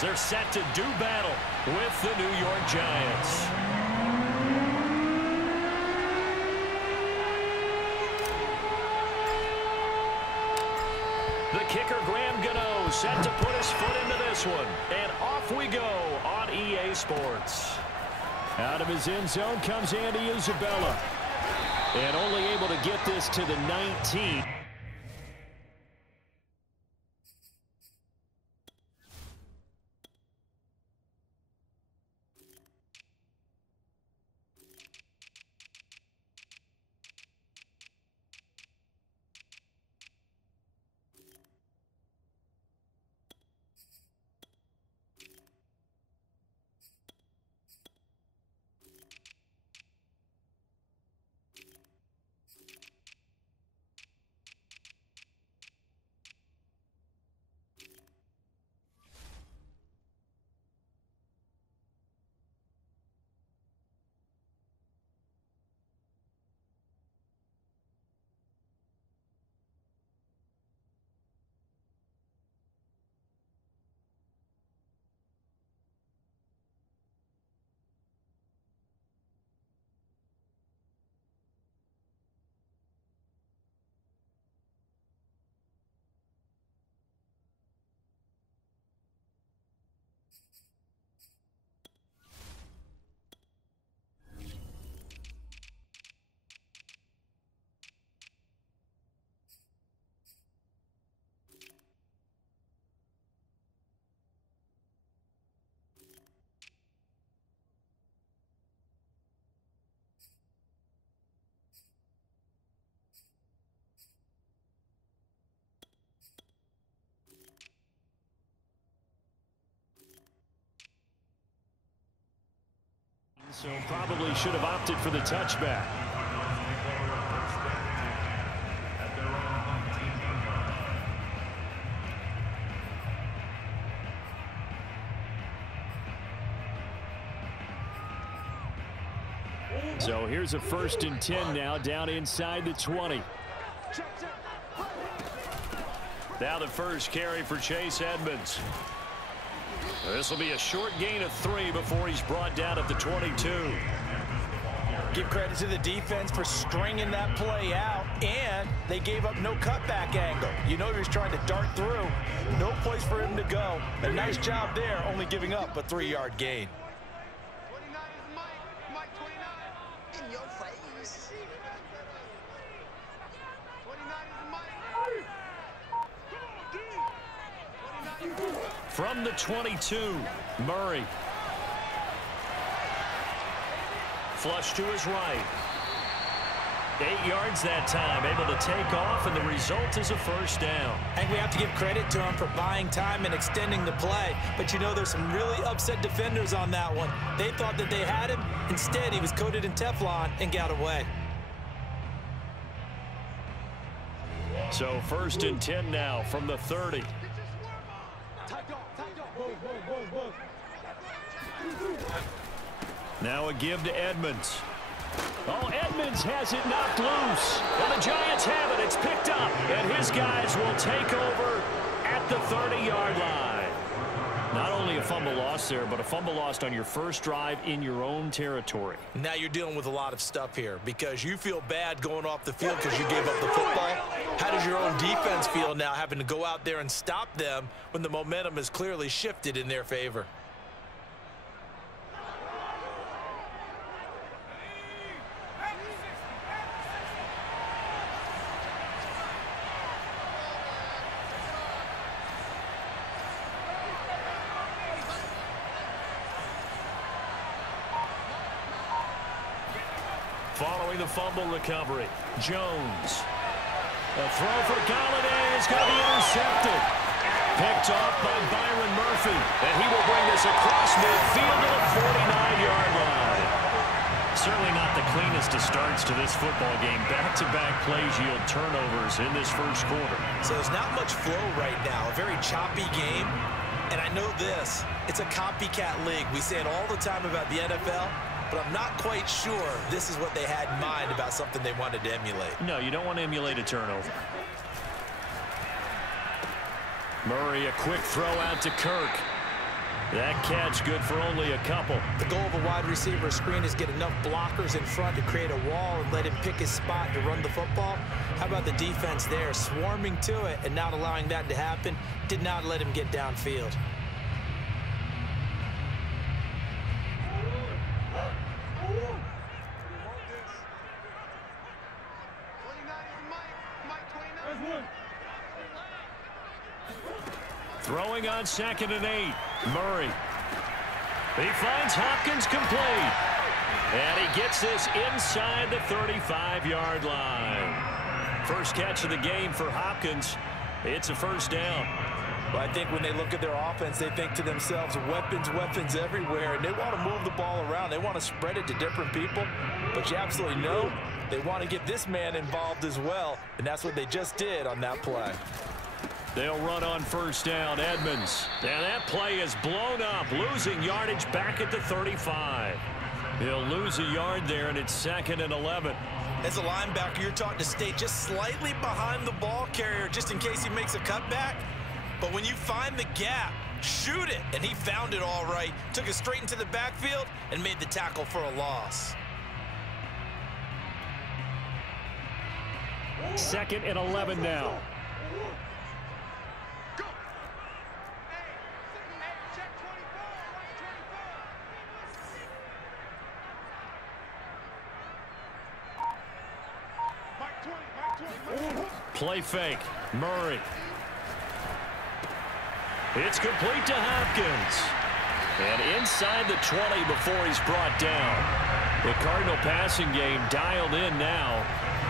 They're set to do battle with the New York Giants. The kicker, Graham Gano, set to put his foot into this one. And off we go on EA Sports. Out of his end zone comes Andy Isabella. And only able to get this to the 19. So probably should have opted for the touchback. So here's a 1st and 10 now, down inside the 20. Now the first carry for Chase Edmonds. This will be a short gain of 3 before he's brought down at the 22. Give credit to the defense for stringing that play out, and they gave up no cutback angle. You know he was trying to dart through. No place for him to go. A nice job there, only giving up a 3-yard gain. 29 is Mike 29. In your face. 29 is Mike. From the 22, Murray. Flush to his right. 8 yards that time, able to take off, and the result is a first down. And we have to give credit to him for buying time and extending the play. But you know, there's some really upset defenders on that one. They thought that they had him. Instead, he was coated in Teflon and got away. So 1st and 10 now from the 30. Now a give to Edmonds. Oh, Edmonds has it knocked loose. And the Giants have it. It's picked up. And his guys will take over at the 30-yard line. Not only a fumble loss there, but a fumble lost on your first drive in your own territory. Now you're dealing with a lot of stuff here because you feel bad going off the field because you gave up the football. How does your own defense feel now having to go out there and stop them when the momentum is clearly shifted in their favor? Following the fumble recovery, Jones. A throw for Golladay is going to be intercepted. Picked off by Byron Murphy. And he will bring this across midfield to the 49-yard line. Certainly not the cleanest of starts to this football game. Back-to-back plays yield turnovers in this first quarter. So there's not much flow right now. A very choppy game. And I know this. It's a copycat league. We say it all the time about the NFL. But I'm not quite sure this is what they had in mind about something they wanted to emulate. No, you don't want to emulate a turnover. Murray, a quick throw out to Kirk. That catch good for only a couple. The goal of a wide receiver screen is get enough blockers in front to create a wall and let him pick his spot to run the football. How about the defense there, swarming to it and not allowing that to happen? Did not let him get downfield. Throwing on 2nd and 8. Murray. He finds Hopkins complete. And he gets this inside the 35-yard line. First catch of the game for Hopkins. It's a first down. Well, I think when they look at their offense, they think to themselves, weapons, weapons everywhere. And they want to move the ball around. They want to spread it to different people. But you absolutely know they want to get this man involved as well. And that's what they just did on that play. They'll run on first down. Edmonds. And that play is blown up, losing yardage back at the 35. He'll lose a yard there, and it's 2nd and 11. As a linebacker, you're taught to stay just slightly behind the ball carrier just in case he makes a cutback. But when you find the gap, shoot it. And he found it all right. Took it straight into the backfield and made the tackle for a loss. 2nd and 11 now. Play fake. Murray. It's complete to Hopkins. And inside the 20 before he's brought down. The Cardinal passing game dialed in now.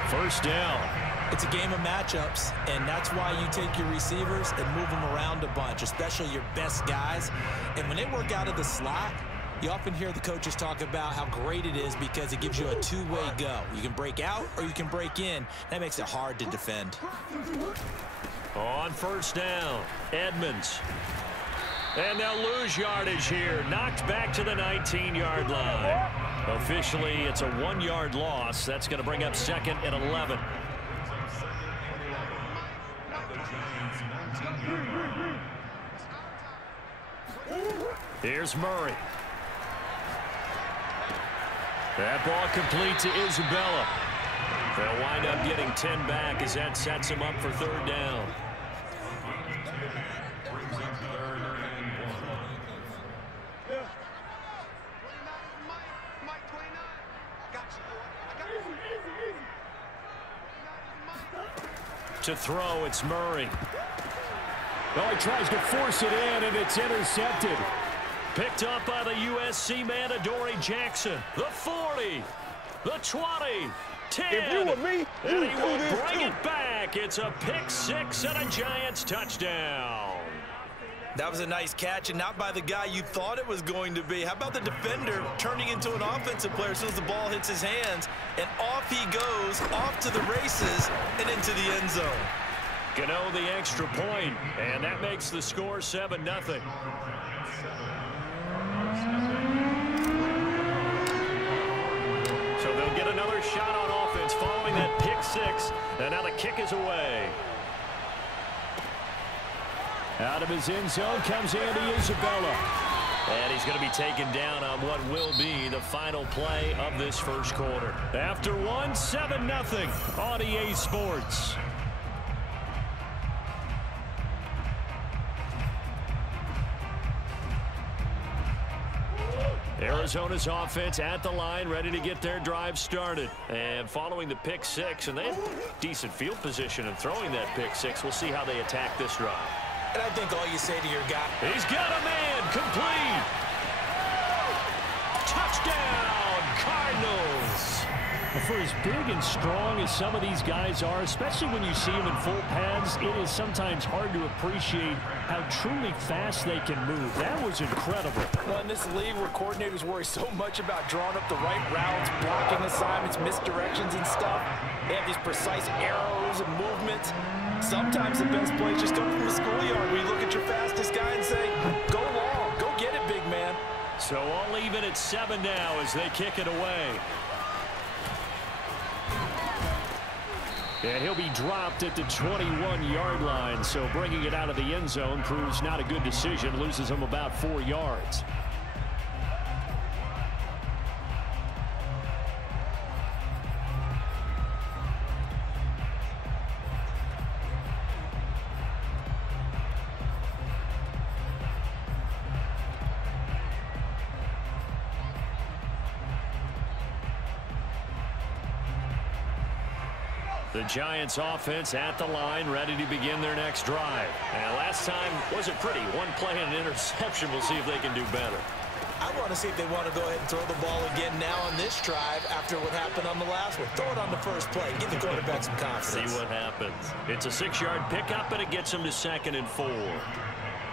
First down. It's a game of matchups, and that's why you take your receivers and move them around a bunch, especially your best guys. And when they work out of the slot, you often hear the coaches talk about how great it is because it gives you a two-way go. You can break out or you can break in. That makes it hard to defend. On first down, Edmonds. And they'll lose yardage here. Knocked back to the 19-yard line. Officially, it's a 1-yard loss. That's going to bring up 2nd and 11. Here's Murray. That ball complete to Isabella. They'll wind up getting 10 back as that sets him up for third down. To throw, it's Murray. Oh, he tries to force it in, and it's intercepted. Picked up by the USC man, Adoree Jackson. The 40, the 20, 10. If you were me, and he will bring it back. It's a pick-6 and a Giants touchdown. That was a nice catch, and not by the guy you thought it was going to be. How about the defender turning into an offensive player as soon as the ball hits his hands, and off he goes, off to the races, and into the end zone. Gano the extra point, and that makes the score 7-0. So they'll get another shot on offense following that pick-6, and now the kick is away. Out of his end zone comes Andy Isabella. And he's going to be taken down on what will be the final play of this first quarter. After one, 7-0 on EA Sports. Arizona's offense at the line, ready to get their drive started. And following the pick-6, and they have decent field position in throwing that pick-6. We'll see how they attack this drive. And I think all you say to your guy, he's got a man, complete. Touchdown, Cardinals. For as big and strong as some of these guys are, especially when you see them in full pads, it is sometimes hard to appreciate how truly fast they can move. That was incredible. Well, in this league where coordinators worry so much about drawing up the right routes, blocking assignments, misdirections and stuff, they have these precise arrows and movements. Sometimes the best plays just come from the schoolyard where you look at your fastest guy and say, go long, go get it, big man. So all even at 7 now as they kick it away. And he'll be dropped at the 21-yard line, so bringing it out of the end zone proves not a good decision. Loses him about 4 yards. The Giants offense at the line, ready to begin their next drive. And last time wasn't pretty. One play and an interception. We'll see if they can do better. I want to see if they want to go ahead and throw the ball again now on this drive after what happened on the last one. Throw it on the first play. Give the quarterback some confidence. See what happens. It's a 6-yard pickup, and it gets them to 2nd and 4.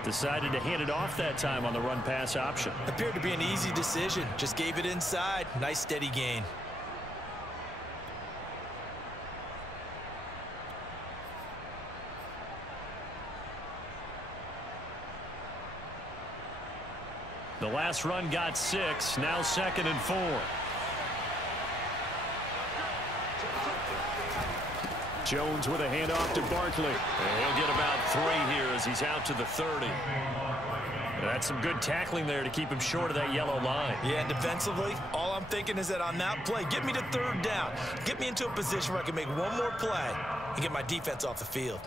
Decided to hand it off that time on the run-pass option. Appeared to be an easy decision. Just gave it inside. Nice steady gain. The last run got 6, now 2nd and 4. Jones with a handoff to Barkley. And he'll get about 3 here as he's out to the 30. That's some good tackling there to keep him short of that yellow line. Yeah, and defensively, all I'm thinking is that on that play, get me to 3rd down. Get me into a position where I can make one more play and get my defense off the field.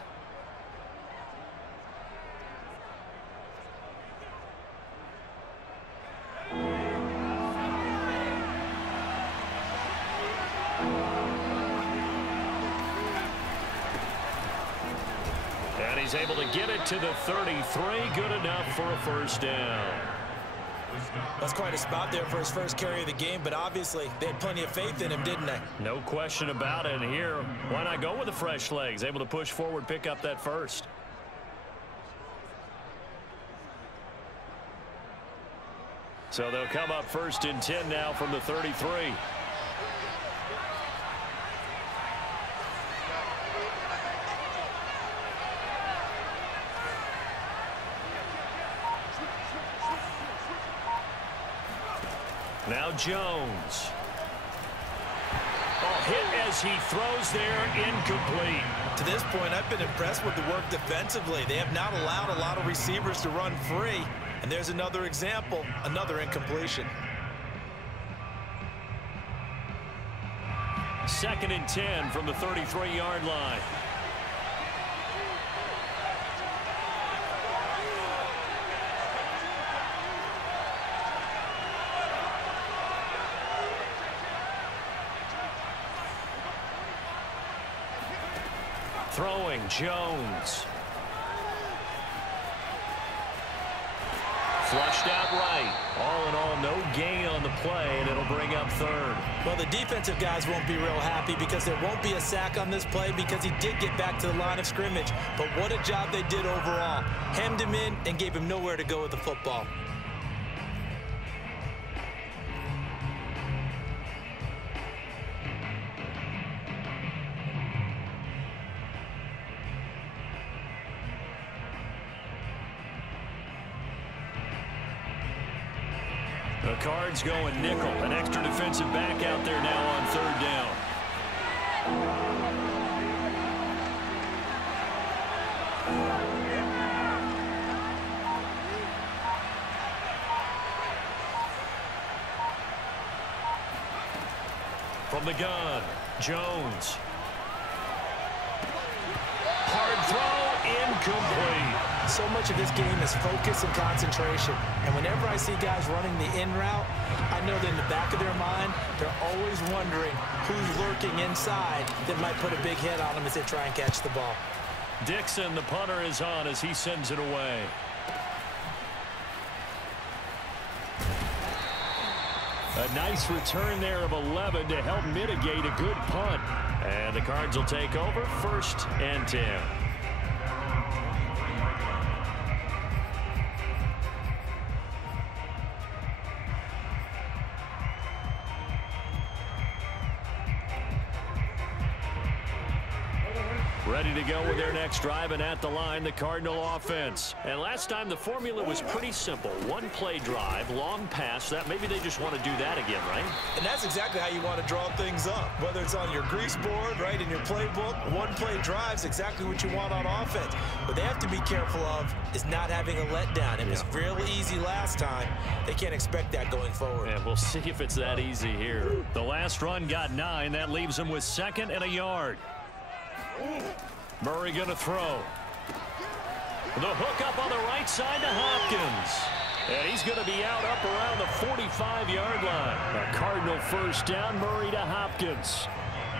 He's able to get it to the 33. Good enough for a 1st down. That's quite a spot there for his first carry of the game, but obviously they had plenty of faith in him, didn't they? No question about it. And here, why not go with the fresh legs? Able to push forward, pick up that 1st. So they'll come up 1st and 10 now from the 33. Now Jones. Oh, hit as he throws there, incomplete. To this point, I've been impressed with the work defensively. They have not allowed a lot of receivers to run free. And there's another example, another incompletion. 2nd and 10 from the 33-yard line. Throwing, Jones. Flushed out right. All in all, no gain on the play, and it'll bring up 3rd. Well, the defensive guys won't be real happy because there won't be a sack on this play because he did get back to the line of scrimmage. But what a job they did overall. Hemmed him in and gave him nowhere to go with the football. The Cards going nickel. An extra defensive back out there now on 3rd down. From the gun, Jones. Hard throw, incomplete. So much of this game is focus and concentration. And whenever I see guys running the in route, I know that in the back of their mind, they're always wondering who's lurking inside that might put a big hit on them as they try and catch the ball. Dixon, the punter, is on as he sends it away. A nice return there of 11 to help mitigate a good punt. And the Cards will take over 1st and 10. Ready to go with their next drive, and at the line, the Cardinal offense. And last time, the formula was pretty simple. One-play drive, long pass. That maybe they just want to do that again, right? And that's exactly how you want to draw things up. Whether it's on your grease board, right, in your playbook, one-play drive's exactly what you want on offense. What they have to be careful of is not having a letdown. It was real easy last time. They can't expect that going forward. And we'll see if it's that easy here. The last run got 9. That leaves them with 2nd and a yard. Murray going to throw. The hook up on the right side to Hopkins. And he's going to be out up around the 45-yard line. A Cardinal first down, Murray to Hopkins.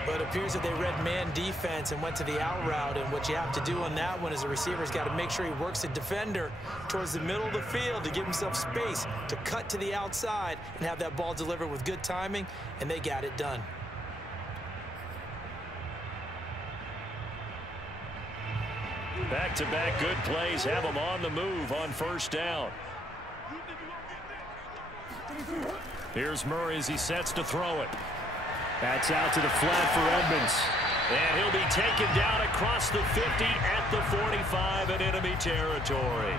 But it appears that they read man defense and went to the out route. And what you have to do on that one is the receiver's got to make sure he works the defender towards the middle of the field to give himself space to cut to the outside and have that ball delivered with good timing, and they got it done. Back-to-back good plays have them on the move on first down. Here's Murray as he sets to throw it. That's out to the flat for Edmonds. And he'll be taken down across the 50 at the 45 in enemy territory.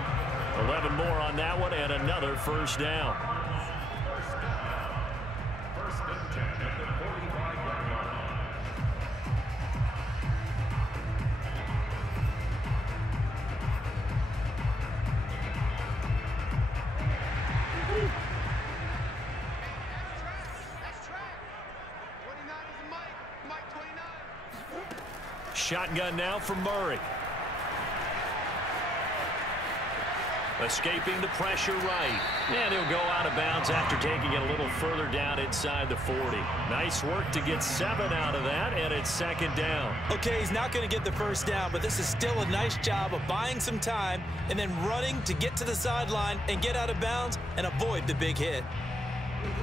11 more on that one and another first down. Shotgun now from Murray. Escaping the pressure right. And he'll go out of bounds after taking it a little further down inside the 40. Nice work to get 7 out of that, and it's 2nd down. Okay, he's not going to get the first down, but this is still a nice job of buying some time and then running to get to the sideline and get out of bounds and avoid the big hit.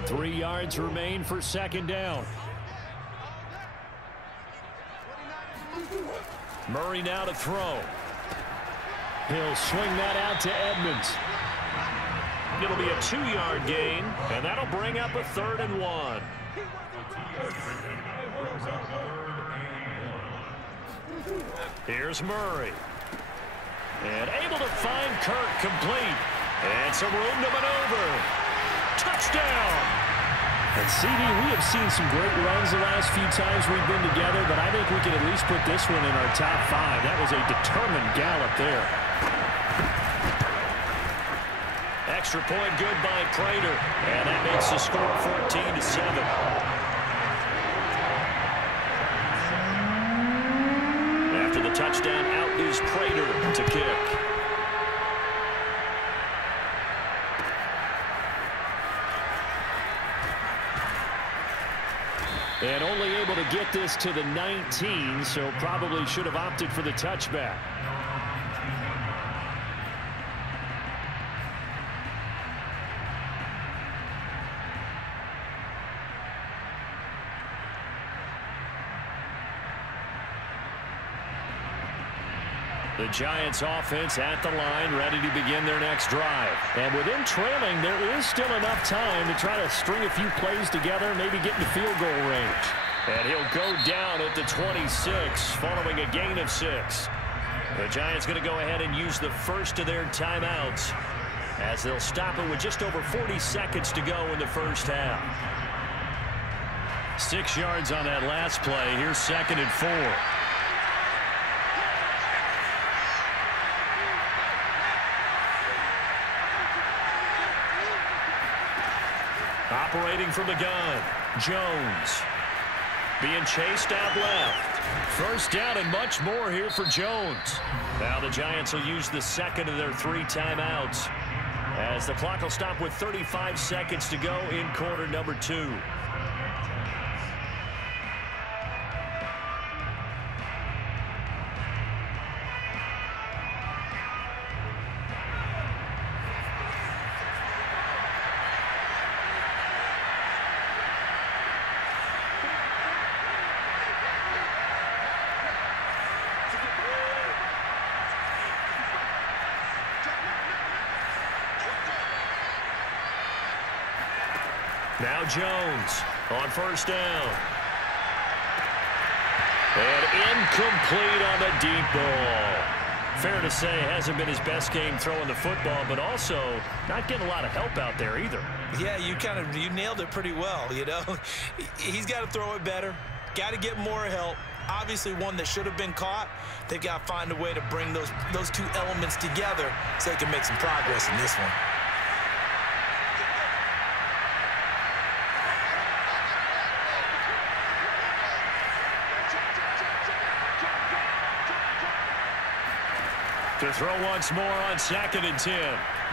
3 yards remain for 2nd down. Murray now to throw. He'll swing that out to Edmonds. It'll be a 2-yard gain, and that'll bring up a 3rd and 1. Here's Murray. And able to find Kirk complete. And some room to maneuver. Touchdown! And CD, we have seen some great runs the last few times we've been together, but I think we can at least put this one in our top 5. That was a determined gallop there. Extra point good by Prater, and that makes the score 14-7. After the touchdown, out is Prater to kick. And only able to get this to the 19, so probably should have opted for the touchback. The Giants offense at the line, ready to begin their next drive. And with them trailing, there is still enough time to try to string a few plays together, maybe get in the field goal range. And he'll go down at the 26 following a gain of 6. The Giants going to go ahead and use the first of their timeouts as they'll stop it with just over 40 seconds to go in the first half. 6 yards on that last play. Here's 2nd and 4. Operating from the gun, Jones. Being chased out left. First down and much more here for Jones. Now the Giants will use the 2nd of their 3 timeouts as the clock will stop with 35 seconds to go in quarter number 2. Now Jones on first down. And incomplete on the deep ball. Fair to say, hasn't been his best game throwing the football, but also not getting a lot of help out there either. Yeah, you nailed it pretty well, you know. He's got to throw it better, got to get more help. Obviously one that should have been caught. They've got to find a way to bring those two elements together so they can make some progress in this one. To throw once more on 2nd and 10.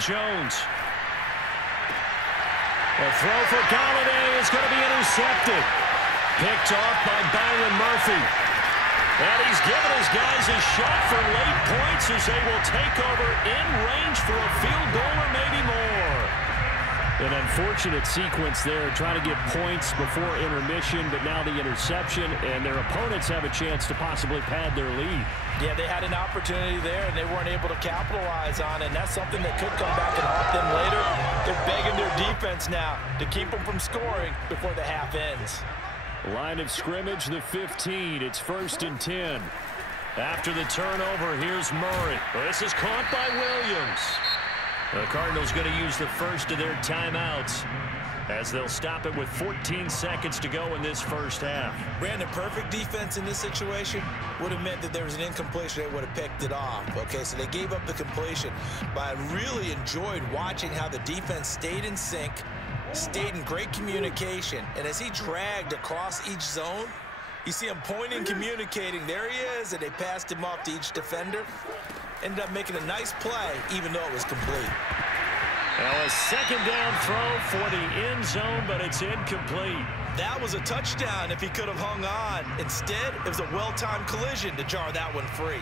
Jones. A throw for Golladay is going to be intercepted. Picked off by Byron Murphy. And he's given his guys a shot for late points as they will take over in range for a field goal or maybe more. An unfortunate sequence there, trying to get points before intermission, but now the interception, and their opponents have a chance to possibly pad their lead. Yeah, they had an opportunity there, and they weren't able to capitalize on it, and that's something that could come back and haunt them later. They're begging their defense now to keep them from scoring before the half ends. Line of scrimmage, the 15. It's 1st and 10. After the turnover, here's Murray. This is caught by Williams. The Cardinals going to use the first of their timeouts as they'll stop it with 14 seconds to go in this first half. Brandon, perfect defense in this situation would have meant that there was an incompletion. They would have picked it off. Okay, so they gave up the completion. But I really enjoyed watching how the defense stayed in sync, stayed in great communication. And as he dragged across each zone, you see him pointing, communicating. There he is, and they passed him off to each defender. Ended up making a nice play, even though it was complete. Well, a 2nd down throw for the end zone, but it's incomplete. That was a touchdown if he could have hung on. Instead, it was a well-timed collision to jar that one free.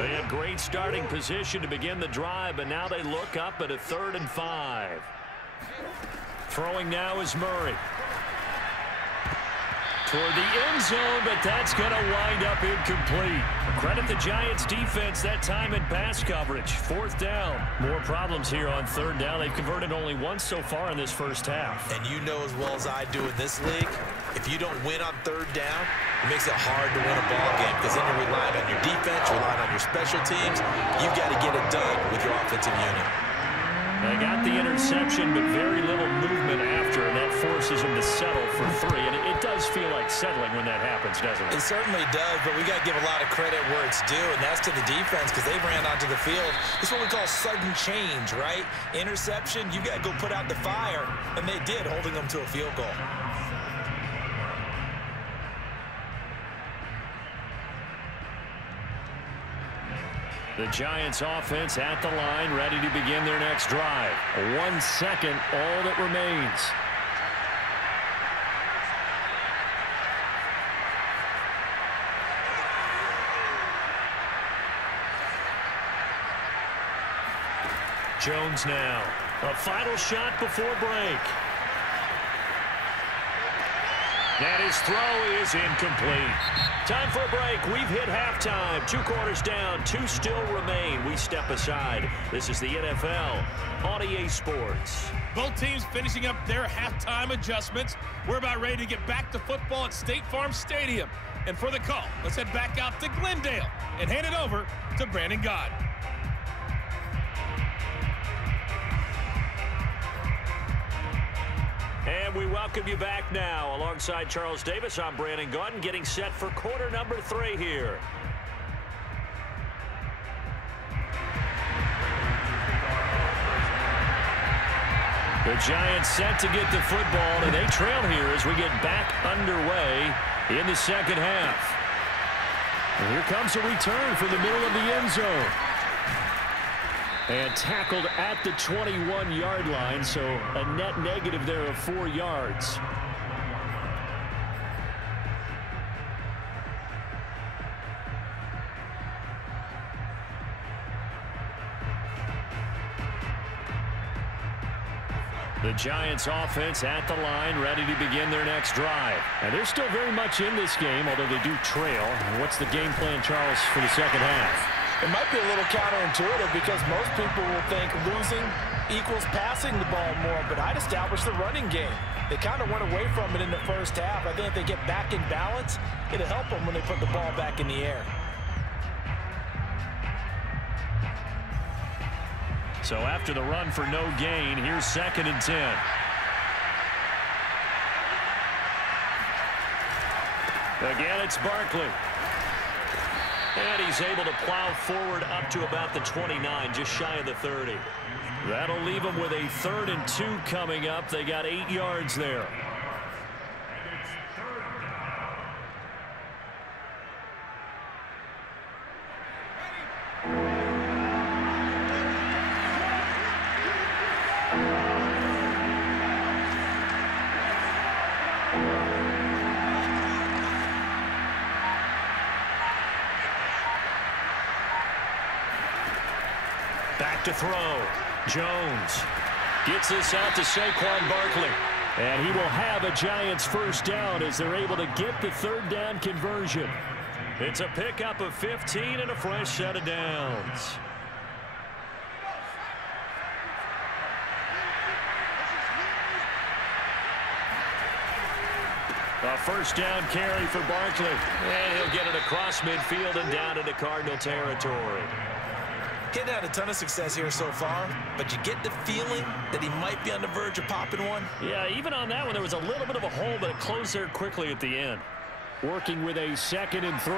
They had great starting position to begin the drive, but now they look up at a 3rd and 5. Throwing now is Murray. Toward the end zone, but that's going to wind up incomplete. Credit the Giants defense that time in pass coverage. 4th down. More problems here on 3rd down. They've converted only once so far in this first half. And you know as well as I do in this league, if you don't win on 3rd down, it makes it hard to win a ball game because then you're relying on your defense, you're relying on your special teams. You've got to get it done with your offensive unit. They got the interception, but very little movement after, and that forces them to settle for 3. And it does feel like settling when that happens, doesn't it? It certainly does, but we got to give a lot of credit where it's due, and that's to the defense because they ran onto the field. It's what we call sudden change, right? Interception, you got to go put out the fire, and they did, holding them to a field goal. The Giants offense at the line, ready to begin their next drive. 1 second, all that remains. Jones now. A final shot before break. And his throw is incomplete. Time for a break. We've hit halftime. 2 quarters down. 2 still remain. We step aside. This is the NFL on EA Sports. Both teams finishing up their halftime adjustments. We're about ready to get back to football at State Farm Stadium. And for the call, let's head back out to Glendale and hand it over to Brandon Gaudin. And we welcome you back now. Alongside Charles Davis, I'm Brandon Gaudin, getting set for quarter number 3 here. The Giants set to get the football, and they trail here as we get back underway in the second half. And here comes a return from the middle of the end zone. And tackled at the 21-yard line, so a net negative there of 4 yards. The Giants offense at the line, ready to begin their next drive. And they're still very much in this game, although they do trail. What's the game plan, Charles, for the second half? It might be a little counterintuitive because most people will think losing equals passing the ball more, but I'd establish the running game. They kind of went away from it in the first half. I think if they get back in balance, it'll help them when they put the ball back in the air. So after the run for no gain, here's 2nd and 10. Again, it's Barkley. And he's able to plow forward up to about the 29, just shy of the 30. That'll leave them with a 3rd and 2 coming up. They got 8 yards there. Back to throw. Jones gets this out to Saquon Barkley. And he will have a Giants first down as they're able to get the 3rd down conversion. It's a pickup of 15 and a fresh set of downs. A first down carry for Barkley. And he'll get it across midfield and down into Cardinal territory. Getting had a ton of success here so far, but you get the feeling that he might be on the verge of popping one. Yeah, even on that one, there was a little bit of a hole, but it closed there quickly at the end. Working with a 2nd and 3.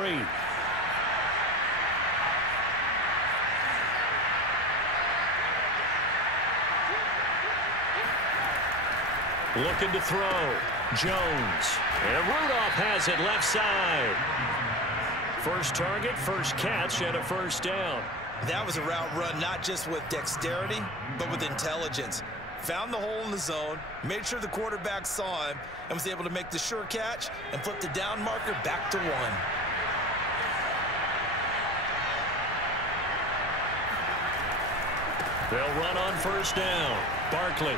Looking to throw. Jones. And Rudolph has it left side. First target, first catch, and a first down. That was a route run not just with dexterity, but with intelligence. Found the hole in the zone, made sure the quarterback saw him, and was able to make the sure catch and flip the down marker back to 1. They'll run on first down. Barkley.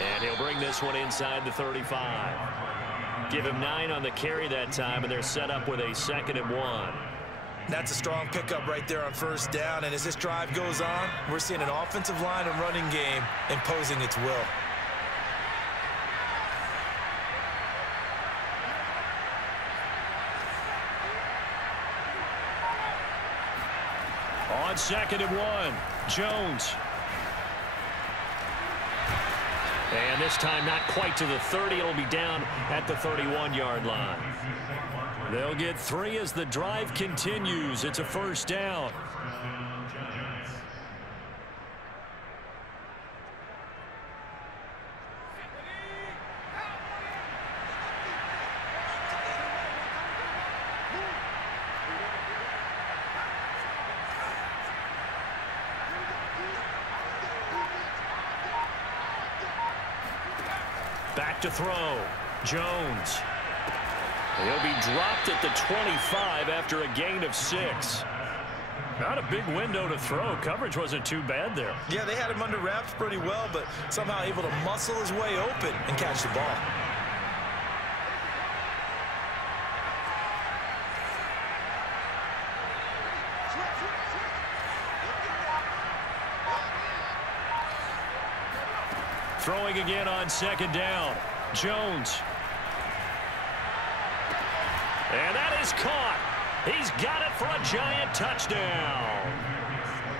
And he'll bring this one inside the 35. Give him 9 on the carry that time, and they're set up with a 2nd and 1. That's a strong pickup right there on first down, and as this drive goes on, we're seeing an offensive line and running game imposing its will. On 2nd and 1, Jones. And this time not quite to the 30. It'll be down at the 31-yard line. They'll get 3 as the drive continues. It's a first down. Back to throw. Jones. He'll be dropped at the 25 after a gain of 6. Not a big window to throw. Coverage wasn't too bad there. Yeah, they had him under wraps pretty well, but somehow able to muscle his way open and catch the ball. Throwing again on 2nd down. Jones. And that is caught. He's got it for a Giant touchdown.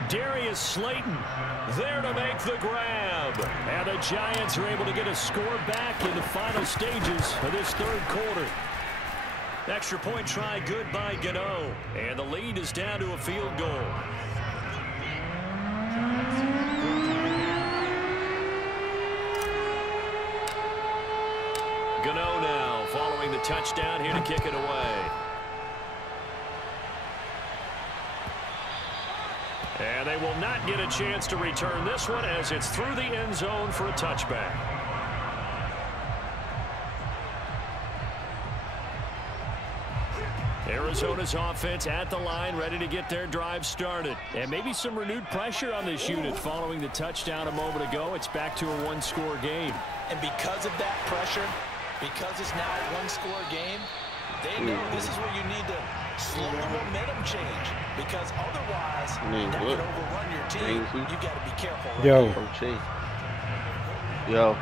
Darius Slayton there to make the grab. And the Giants are able to get a score back in the final stages of this 3rd quarter. Extra point try good by Gano. And the lead is down to a field goal. Gano now following the touchdown here to kick it away. And they will not get a chance to return this one as it's through the end zone for a touchback. Arizona's offense at the line, ready to get their drive started. And maybe some renewed pressure on this unit following the touchdown a moment ago. It's back to a 1-score game. And because of that pressure, because it's now a 1-score game, they know this is where you need to slow the momentum change. Because otherwise, that can overrun your team. You got to be careful. Yo. Yo.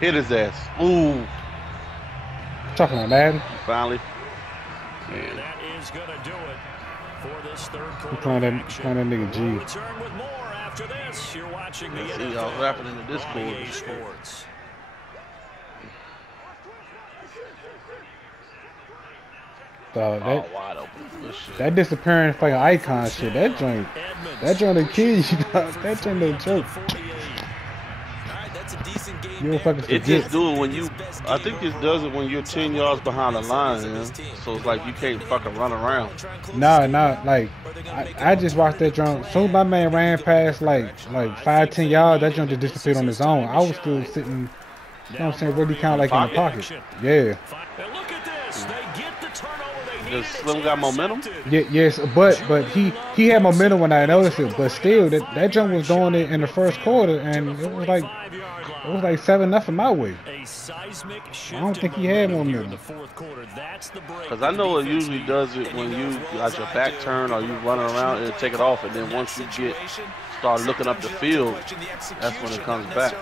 Hit his ass. Ooh. Talking about Madden. Finally. And that is going to do it for this third quarter. Playing that nigga G. We'll return with more after this. You're watching the See y'all rapping in the Discord. EA Sports. So Wide open. Good shit. that disappearing fucking icon shit. That joint will kill you. That joint a joke. You don't fucking It forget. just do it when you. I think it does it when you're 10 yards behind the line, man. So it's like you can't fucking run around. Nah, like I just watched that joint. Soon as my man ran past like 5-10 yards, that joint just disappeared on its own. I was still sitting, you know what I'm saying, really kind of like in the pocket. Yeah. And look at this. They get the turnover they needed. Does Slim got momentum? Yeah, yes, but he had momentum when I noticed it. But still, that joint was doing it in the first quarter, and it was like 7-0 my way. I don't think he had momentum. Because I know it usually does it when you got your back turned or you running around and take it off, and then once you start looking up the field, that's when it comes back.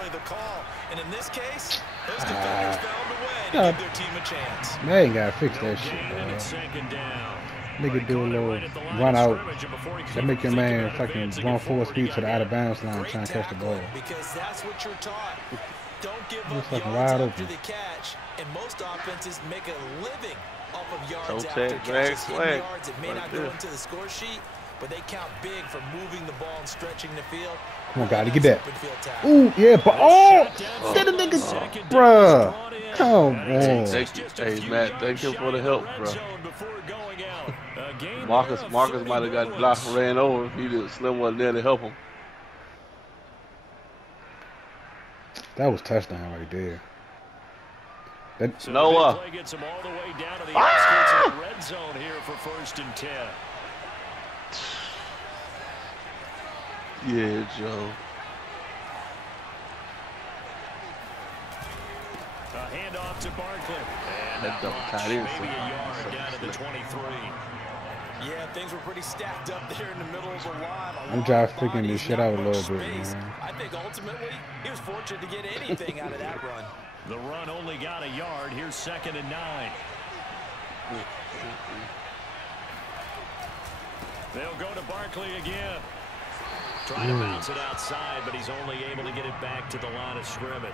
And in this case, those defenders found a way to give their team a chance. They ain't gotta fix that shit, bro. Nigga do a little run out. That make your man fucking run full speed to the out of bounds line trying to catch the ball. Because that's what you're taught. Don't give He's up fucking yards wide after open. the catch. And most offenses make a living off of yards Toe after tag, drag, catches. flag. Hitting yards that may Right not there. go into the score sheet, but they count big for moving the ball and stretching the field. Come on, gotta get that. Open field tackle. Ooh, yeah, but get a nigga, bruh. Come on. Hey, Matt, thank you for the help, bro. Marcus might have got blocked and ran over if he did. Slim wasn't there to help him. That was touchdown right there. That, Noah. Gets him all the way down to the outskirts of the red zone here for 1st and 10. Yeah, Joe. A handoff to Barkley. And That double tight end. maybe a yard down to the 23. Yeah, things were pretty stacked up there in the middle of the line. I'm just freaking this shit out a little bit, man. I think ultimately he was fortunate to get anything out of that run. The run only got a yard. Here's 2nd and 9. They'll go to Barkley again. Trying to bounce it outside, but he's only able to get it back to the line of scrimmage.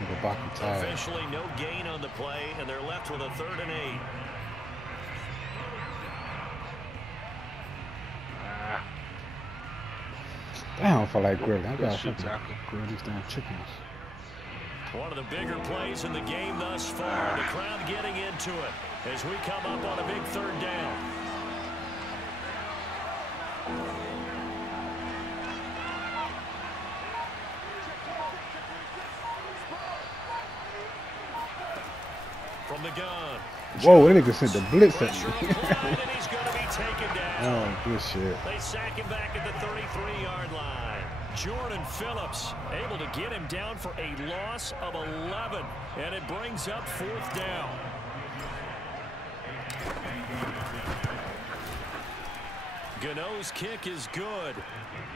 Nigga Barkley tired. Officially no gain on the play, and they're left with a 3rd and 8. Damn, I feel like grilling. I gotta Shoot fucking tackle. grill these damn chickens. One of the bigger plays in the game thus far. The crowd getting into it as we come up on a big 3rd down. From the gun. Whoa, that nigga sent the blitz at Pressure me. applied, and he's going to be taken down. Oh, good shit. They sack him back at the 33-yard line. Jordan Phillips able to get him down for a loss of 11, and it brings up 4th down. Gano's kick is good.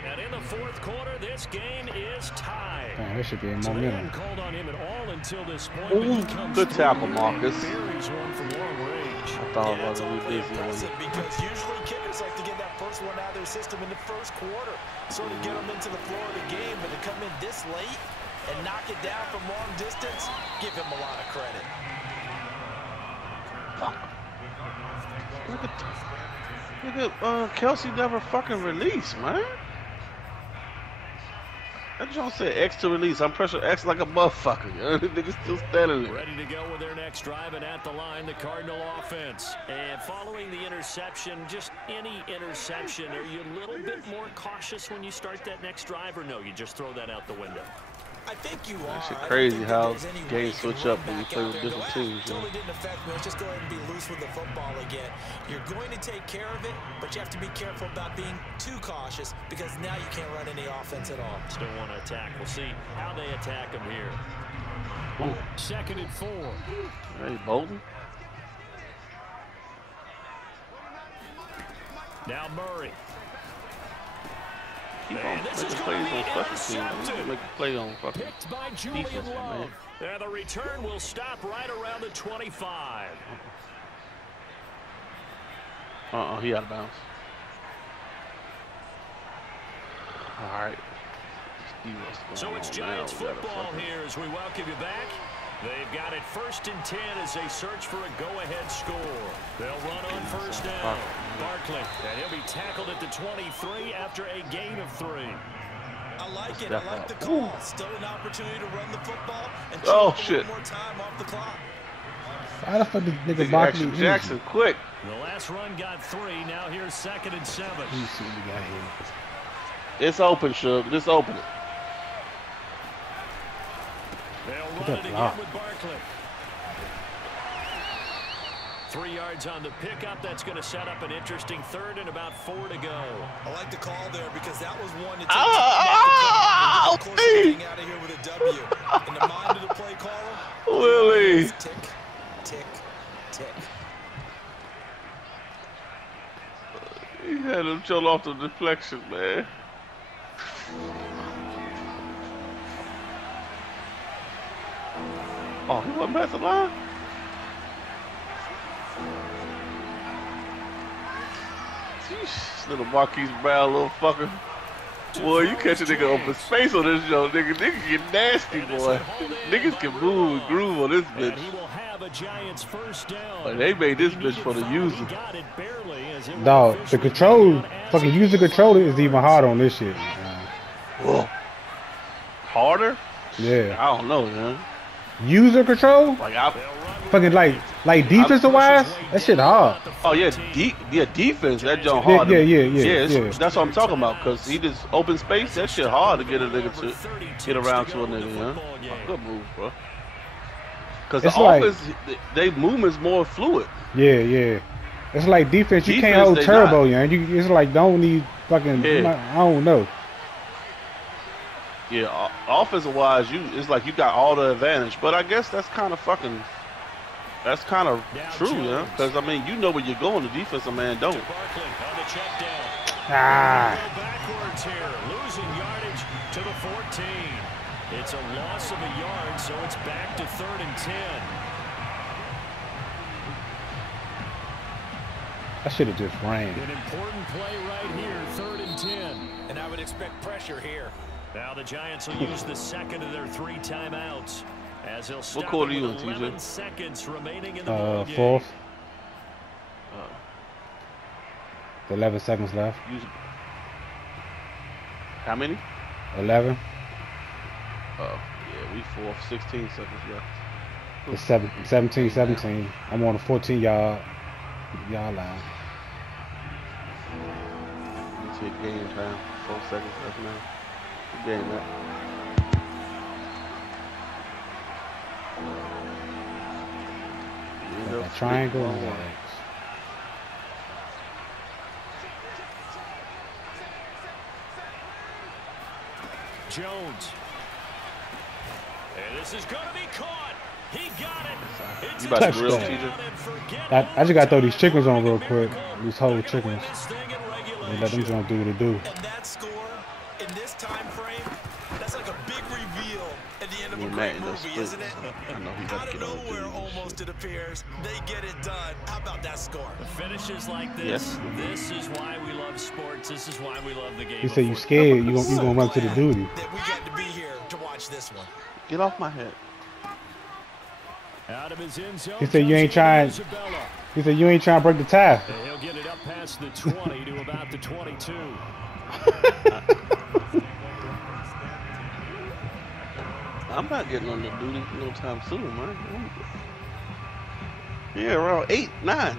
And in the 4th quarter, this game is tied. Damn, that should be a So they momentum. hadn't called on him at all until this point. Ooh, but he comes good through tackle, and Marcus. buries one from long range. I thought Yeah, I it's was awfully busy on impressive it. because usually kickers like to get that first one out of their system in the first quarter, sort of get them into the flow of the game, but to come in this late and knock it down from long distance, give him a lot of credit. Look at Kelsey never fucking release, man. That Jones said X to release. I'm pressure X like a motherfucker. Nigga still standing there. Ready to go with their next drive, and at the line, the Cardinal offense. And following the interception, just any interception, are you a little bit more cautious when you start that next drive, or no, you just throw that out the window? I think you are. That shit I don't crazy think how there's any way games you can switch run up when you back play out with there and different go, teams, Totally didn't affect me. Let's just go ahead and be loose with the football again. You're going to take care of it, but you have to be careful about being too cautious because now you can't run any offense at all. Still want to attack. We'll see how they attack them here. 2nd and 4. Hey, Bolton. Now Murray. keep on making plays on special teams. Make a play on fucking defense, man. And the return will stop right around the 25. He out of bounds. All right. So it's Giants football here as we welcome you back. They've got it 1st and 10 as they search for a go-ahead score. They'll run on 1st down. Barkley, and he'll be tackled at the 23 after a gain of 3. I like it. I like the call. Still an opportunity to run the football and shit. More time off the clock. How the fuck did nigga Barkley Jackson quick. The last run got 3. Now here's 2nd and 7. Let me see what we got here. It's open, Suge. Just open it. They'll run it again with Barkley. 3 yards on the pickup. That's going to set up an interesting 3rd and about 4 to go. I like the call there because that was one to take getting out of here with a W. In the mind of the play caller, Willie. Tick, tick, tick. He had him chill off the deflection, man. Oh, he wasn't past the line? Jeez, little Marquise Brown, little fucker. Boy, you catch a nigga open space on this show, nigga. Nigga get nasty, boy. Niggas can move and groove on this bitch. Like, they made this bitch for the user. Dog, the control, fucking user controller is even harder on this shit. Whoa. Harder? Yeah. I don't know, man. User control? Like fucking like defensive wise, that shit hard. Oh yeah, defense. That jump hard. Yeah. That's what I'm talking about. Cause he just open space. That shit hard to get a nigga to get around to a nigga. Yeah. Good move, bro. Cause the offense, they movements more fluid. Yeah. It's like defense. You can't hold turbo, yeah. It's like don't need fucking. I don't know. Yeah, offensive wise, it's like you got all the advantage. But I guess that's kind of true, yeah. Because I mean, you know where you're going. The defensive man don't. Backwards here, losing yardage to the 14. It's a loss of a yard, so it's back to 3rd and 10. I should have just ran. An important play right here, 3rd and 10. And I would expect pressure here. Now the Giants will use the 2nd of their 3 timeouts as they'll stop what with 11 seconds remaining in the ball game. 4th. 11 seconds left. How many? 11. Yeah, we 4th. 16 seconds left. It's 17. I'm on the 14-yard line. You take game time. 4 seconds left now. Game that. Like a triangle and X. Jones. And this is going to be caught. He got it. It's you about to grill, TJ? I just got to throw these chickens on real quick. These whole chickens. And let them just do what they do. And that score in this time frame, that's like a big reveal at the end of a great movie, isn't it? Out of nowhere, almost it appears, they get it done. How about that score? Finishes like this. This is why we love sports. This is why we love the game. He said you scared. You gonna run to the duty. That we got to be here to watch this one. Get off my head. Out of his end zone. He said you ain't trying. He said you ain't trying to break the tie. And he'll get it up past the 20 to about the 22. I'm not getting on the duty no time soon, man. Yeah, around 8, 9.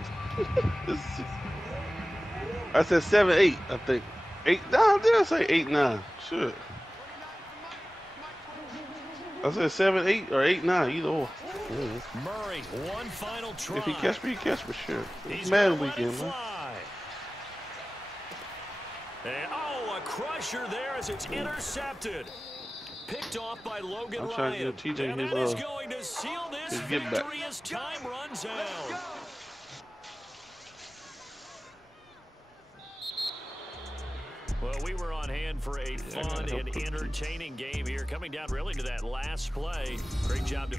I said 7, 8. I think 8. No, did I say 8, 9? Sure. I said 7, 8 or 8, 9. Either or. Murray, one final try. If he catch me, he catch me. Sure. It's man weekend, man. And, a crusher there as it's intercepted. Picked off by Logan Ryan. I'm trying to give TJ his get back. As time runs out. Well, we were on hand for a fun and entertaining game here, coming down really to that last play. Great job to